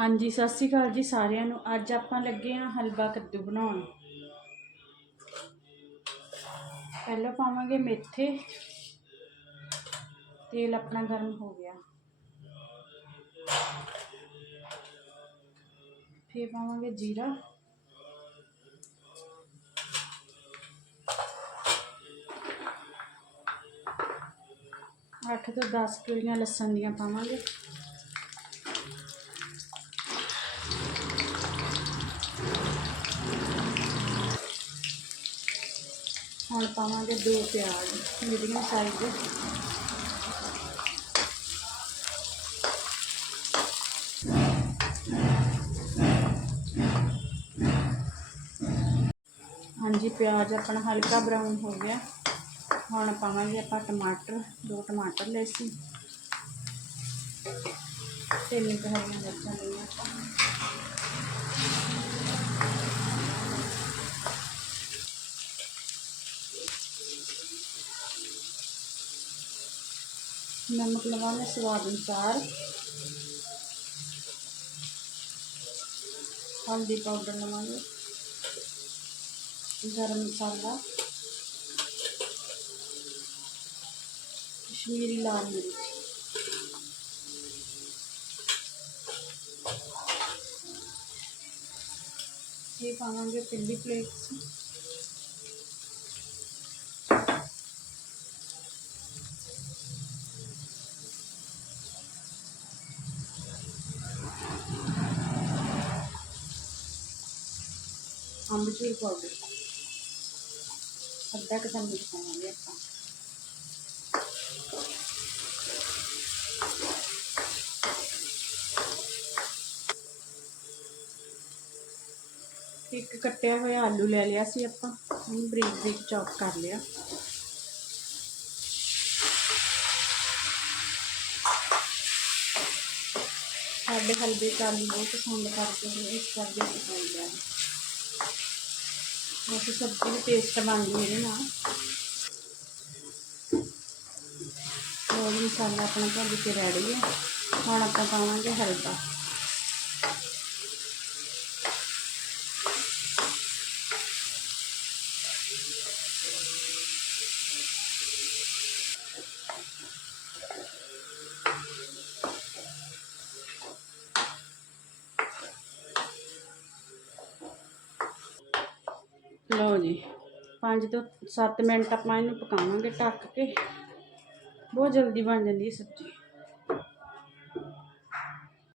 ਹਾਂਜੀ, ਸਤਿ ਸ਼੍ਰੀ ਅਕਾਲ ਜੀ ਸਾਰਿਆਂ ਨੂੰ। ਅੱਜ ਆਪਾਂ ਲੱਗੇ ਹਾਂ ਹਲਵਾ ਕੱਦੂ ਬਣਾਉਣ। ਪਹਿਲਾਂ ਪਾਵਾਂਗੇ ਮੇਥੇ। ਤੇਲ ਆਪਣਾ ਗਰਮ ਹੋ ਗਿਆ। ਫਿਰ ਪਾਵਾਂਗੇ ਜੀਰਾ। ਅੱਠ ਤੋਂ 10 ਕਿਲੀਆਂ ਲਸਣ ਦੀਆਂ ਪਾਵਾਂਗੇ। ਹੁਣ ਪਾਵਾਂਗੇ ਦੋ ਪਿਆਜ਼ ਮੀਡੀਅਮ ਸਾਈਜ਼ ਦੇ। ਹਾਂਜੀ, ਪਿਆਜ਼ ਆਪਣਾ ਹਲਕਾ ਬਰਾਊਨ ਹੋ ਗਿਆ। ਹੁਣ ਪਾਵਾਂਗੇ ਆਪਾਂ ਟਮਾਟਰ, ਦੋ ਟਮਾਟਰ ਲਏ ਸੀ ਤਿੰਨ ਕੁ ਹਰੀਆਂ ਮਿਰਚਾਂ ਲਈਆਂ ਆਪਾਂ। ਨਮਕ ਲਵਾਂਗੇ ਸਵਾਦ ਅਨੁਸਾਰ ਹਲਦੀ ਪਾਊਡਰ ਲਵਾਂਗੇ, ਗਰਮ ਮਸਾਲਾ, ਕਸ਼ਮੀਰੀ ਲਾਲ ਮਿਰਚ। ਇਹ ਪਾਵਾਂਗੇ ਪਿੱਲੀ ਫਲੇਕਸ। ਅੰਬਚੂਰ ਪਾਊਡਰ ਅੱਧਾ ਕੁ ਚਮਚ ਪਾਵਾਂਗੇ ਆਪਾਂ। ਇੱਕ ਕੱਟਿਆ ਹੋਇਆ ਆਲੂ ਲੈ ਲਿਆ ਸੀ ਆਪਾਂ, ਉਹਨੂੰ ਬਰੀਕ ਬਰੀਕ ਚੌਪ ਕਰ ਲਿਆ। ਸਾਡੇ ਹਲਵੇ ਚ ਬਹੁਤ ਪਸੰਦ ਕਰਦੇ ਨੇ, ਇਸ ਕਰਕੇ ਅਸੀਂ ਪਾਉਂਦੇ ਹਾਂ। ਵੈਸੇ ਸਬਜ਼ੀ ਵੀ ਟੇਸਟ ਬਣਦੀ ਇਹਦੇ ਨਾਲ। ਹੋਰ ਮਸਾਲਾ ਆਪਣਾ ਘਰ ਵਿੱਚ ਰੈਡੀ ਹੈ ਹੁਣ ਆਪਾਂ ਪਾਵਾਂਗੇ ਹਲਦਾ ਲਓ ਜੀ 5 ਤੋਂ 7 ਮਿੰਟ ਆਪਾਂ ਇਹਨੂੰ ਪਕਾਵਾਂਗੇ, ਢੱਕ ਕੇ। ਬਹੁਤ ਜਲਦੀ ਬਣ ਜਾਂਦੀ ਹੈ ਸਬਜ਼ੀ।